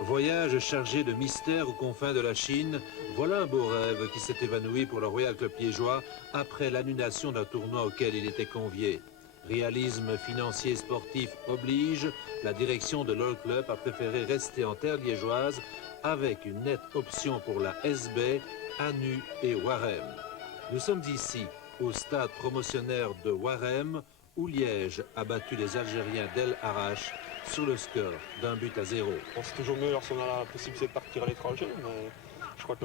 Voyage chargé de mystères aux confins de la Chine, voilà un beau rêve qui s'est évanoui pour le Royal Club liégeois après l'annulation d'un tournoi auquel il était convié. Réalisme financier et sportif oblige, la direction de l'All Club a préféré rester en terre liégeoise avec une nette option pour la SB, Anu et Warem. Nous sommes ici, au stade promotionnaire de Warem, où Liège a battu les Algériens d'El Arach sur le score d'1-0. C'est toujours mieux lorsqu'on a la possibilité de partir à l'étranger, mais je crois que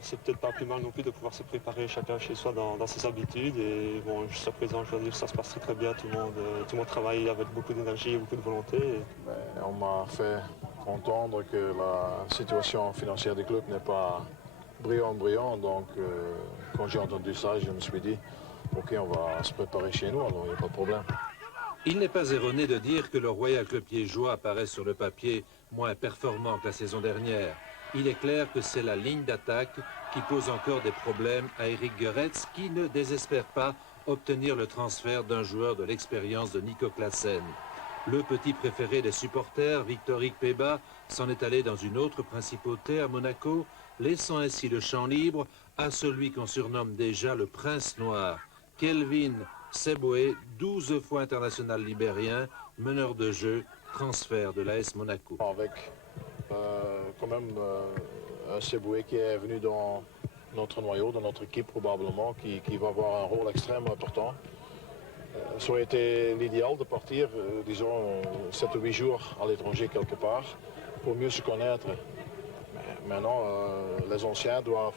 c'est peut-être pas plus mal non plus de pouvoir se préparer chacun chez soi dans ses habitudes. Et bon, jusqu'à présent, je dois dire que ça se passe très bien. Tout le monde travaille avec beaucoup d'énergie et beaucoup de volonté. On m'a fait entendre que la situation financière du club n'est pas brillante, donc quand j'ai entendu ça, je me suis dit, ok, on va se préparer chez nous, alors il n'y a pas de problème. Il n'est pas erroné de dire que le Royal Club liégeois apparaît sur le papier moins performant que la saison dernière. Il est clair que c'est la ligne d'attaque qui pose encore des problèmes à Eric Goretz, qui ne désespère pas obtenir le transfert d'un joueur de l'expérience de Nico Classen. Le petit préféré des supporters, Victor Peba, s'en est allé dans une autre principauté à Monaco, laissant ainsi le champ libre à celui qu'on surnomme déjà le Prince Noir, Kelvin Seboué, 12 fois international libérien, meneur de jeu, transfert de l'AS Monaco. Avec quand même un Seboué qui est venu dans notre noyau, dans notre équipe probablement, qui va avoir un rôle extrêmement important. Ça aurait été l'idéal de partir, disons, 7 ou 8 jours à l'étranger quelque part, pour mieux se connaître. Mais maintenant, les anciens doivent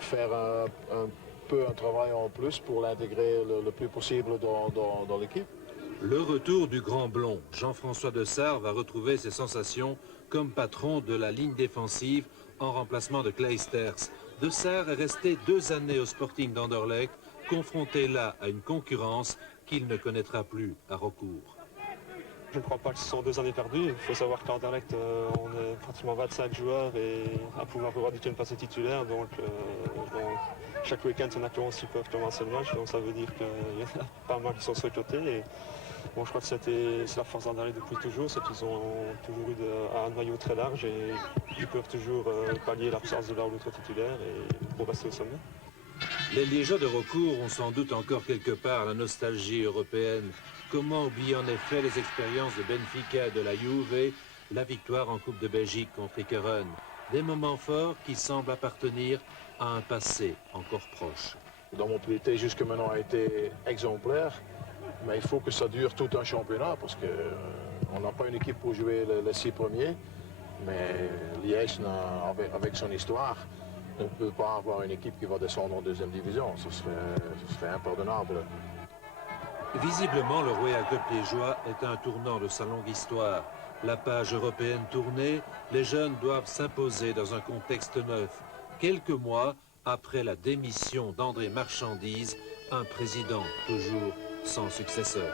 faire un travail en plus pour l'intégrer le plus possible dans l'équipe. Le retour du grand blond, Jean-François Dessart, va retrouver ses sensations comme patron de la ligne défensive en remplacement de Kleisters. Dessart est resté 2 années au Sporting d'Anderlecht, confronté là à une concurrence qu'il ne connaîtra plus à recours. Je ne crois pas que ce sont 2 années perdues. Il faut savoir qu'à Anderlecht, on est pratiquement 25 joueurs et à pouvoir avoir du week-end passé titulaire. Donc chaque week-end, on a 11 qui peuvent commencer le match. Donc ça veut dire qu'il y en a pas mal qui sont sur le côté. Et bon, je crois que c'est la force d'Anderlecht depuis toujours. C'est qu'ils ont toujours eu un noyau très large et ils peuvent toujours pallier l'absence de l'un ou l'autre titulaire et pour rester au sommet. Les Liégeois de recours ont sans doute encore quelque part la nostalgie européenne. Comment oublier en effet les expériences de Benfica et de la Juve, la victoire en Coupe de Belgique contre Ikeren. Des moments forts qui semblent appartenir à un passé encore proche. Dans mon mobilité jusque maintenant a été exemplaire, mais il faut que ça dure tout un championnat parce qu'on n'a pas une équipe pour jouer les 6 premiers, mais Liège, avec son histoire, ne peut pas avoir une équipe qui va descendre en 2e division. Ce serait impardonnable. Visiblement, le Royal Club liégeois est à un tournant de sa longue histoire. La page européenne tournée, les jeunes doivent s'imposer dans un contexte neuf. Quelques mois après la démission d'André Marchandise, un président toujours sans successeur.